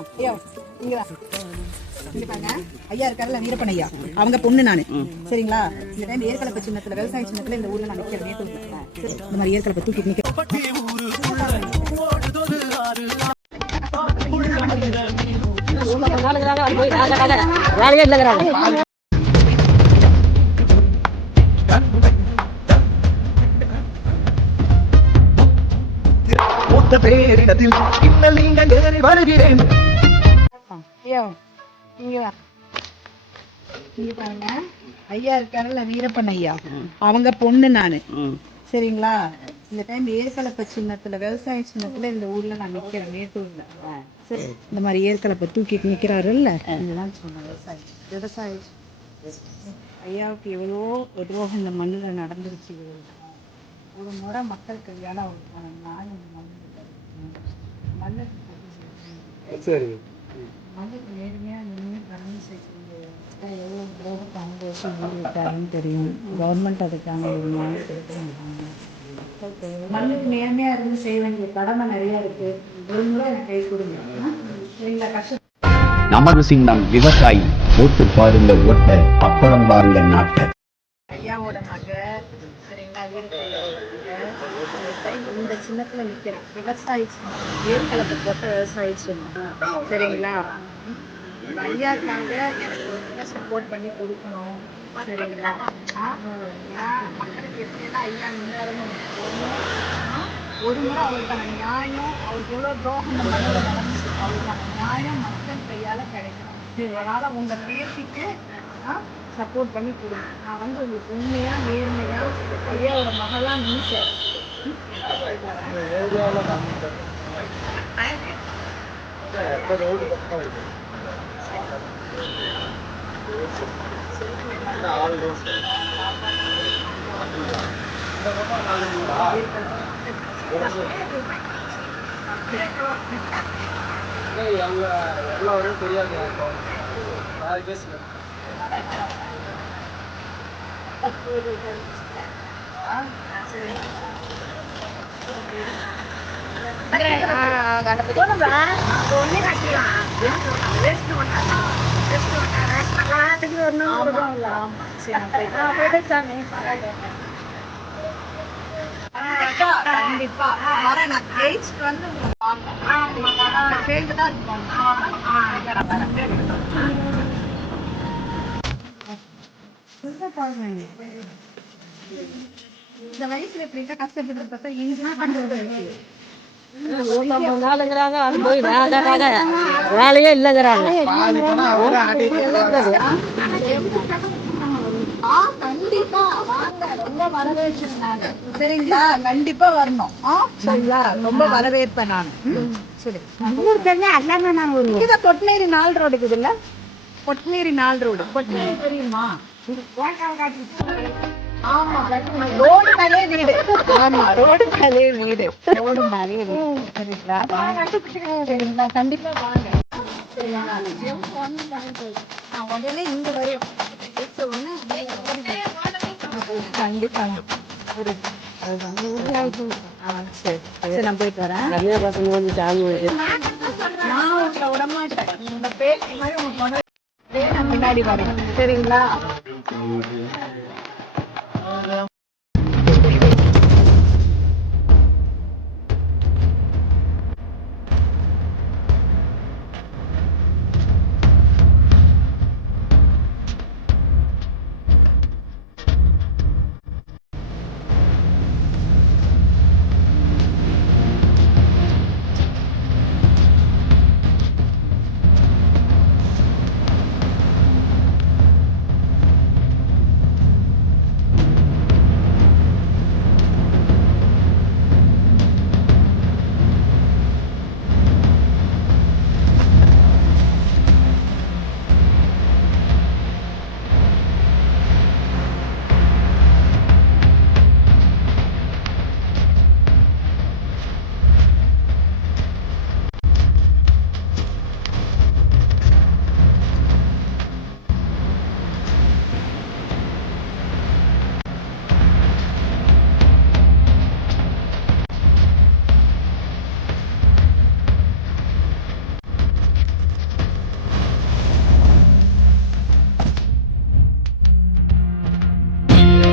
ஐயா ஐயா இருக்காருல்ல வீரப்பன் ஐயா, அவங்க பொண்ணு நானு. சரிங்களா? இந்த டைம் ஏற்கலப்ப சின்னத்துல, விவசாய சின்னத்துல இந்த ஊர்ல நான் நிக்கிறேன். இந்த மாதிரி ஏற்கலப்ப தூக்கி நிக்கிறேன். வேலையே இல்லைங்கிறாங்க. ஐயா இருக்காருல்ல வீரப்பன் ஐயா, அவங்க பொண்ணு நானு. சரிங்களா? இந்த டைம் ஏற்கலப்ப சின்னத்துல, விவசாய சின்னத்துல இந்த ஊர்ல நான் நிக்கிறேன். மேட்டூர்ல இந்த மாதிரி ஏற்கலப்ப தூக்கிட்டு நிக்கிறாருல்ல, இதுதான் சொன்ன விவசாயி. ஐயாவுக்கு எவ்வளோ துரோகம் இந்த மண்ணில் நடந்துருச்சு. ஒரு முறை மக்கள் கையால் அவருக்கான நியாயம் மண்ணுக்கு நேர்மையாக நின்று கடன் செய்ய எவ்வளோ துரோகத்தை அனுபவிட்டாருன்னு தெரியும். கவர்மெண்ட் அதுக்கான ஒரு நியாயம் கொடுக்க மாட்டாங்க. மண்ணுக்கு நேர்மையாக இருந்து செய்ய வேண்டிய கடமை நிறையா இருக்கு. ஒரு முறை எனக்கு கை கொடுங்க. சரிங்களா? கஷ்டம். நமது சின்னம் விவசாயி. ஓட்டு பாருங்க ஓட்ட, அப்புறம் பாருங்க நாட்டை. ஐயாவோட மக. சரிங்களா? இந்த சின்னத்துல நிக்கிறேன். விவசாயி சின்னம், ஏற்கலப்ப போட்ட விவசாயி சின்னம். சரிங்களா? ஐயாக்காக எனக்கு ஒரு சப்போர்ட் பண்ணி கொடுக்கணும். சரிங்களா? மக்களுக்கு எப்படின்னா ஐயா இருந்தாலும் ஒரு முறை அவருக்கான நியாயம், அவருக்கு எவ்வளோ துரோகம் நடந்துச்சு, அவருக்கான நியாயம் மக்கள் கையால் கிடைக்கணும். அதனால உங்க பேசிக்கு சப்போர்ட் பண்ணி கொடுங்க. நான் உங்களுக்கு உண்மையா நேர்மையா ஐயாவோட மகளா நீச்சேன். எல்லாரும் தெரியாது. கண்டிப்பா இந்த வயசுல எப்படின்னா கஷ்டப்பட்டு பார்த்தா என்ன பண்றது? வேலையே இல்லைங்கிறாங்க. கண்டிப்பா வாங்க, ரொம்ப வரவேற்கிறேன் நானு. சரிங்களா? கண்டிப்பா வரணும். சரிங்களா? ரொம்ப வரவேற்பேன் நான். சரி, கொட்னேரி 4 ரோடு இருக்குதுல்ல, கொட்னேரி 4 ரோடு. கொட்னேரி தெரியுமா? ஆமா, ரோடு மேலே வீடு. ஆமா, ரோடு மேலே வீடு. ரோடு மேலே வீடு. சரிங்களா? சரிங்களா? கண்டிப்பா வாங்க. உடனே இங்க வரையும் கண்டிப்பா. சரி, நான் போயிட்டு வரேன். நிறைய பசங்க வந்து ஜாமி நான் உங்களை விட மாட்டேன். உங்க பேசி மாதிரி உங்களுக்கு முன்னாடி வரேன். சரிங்களா?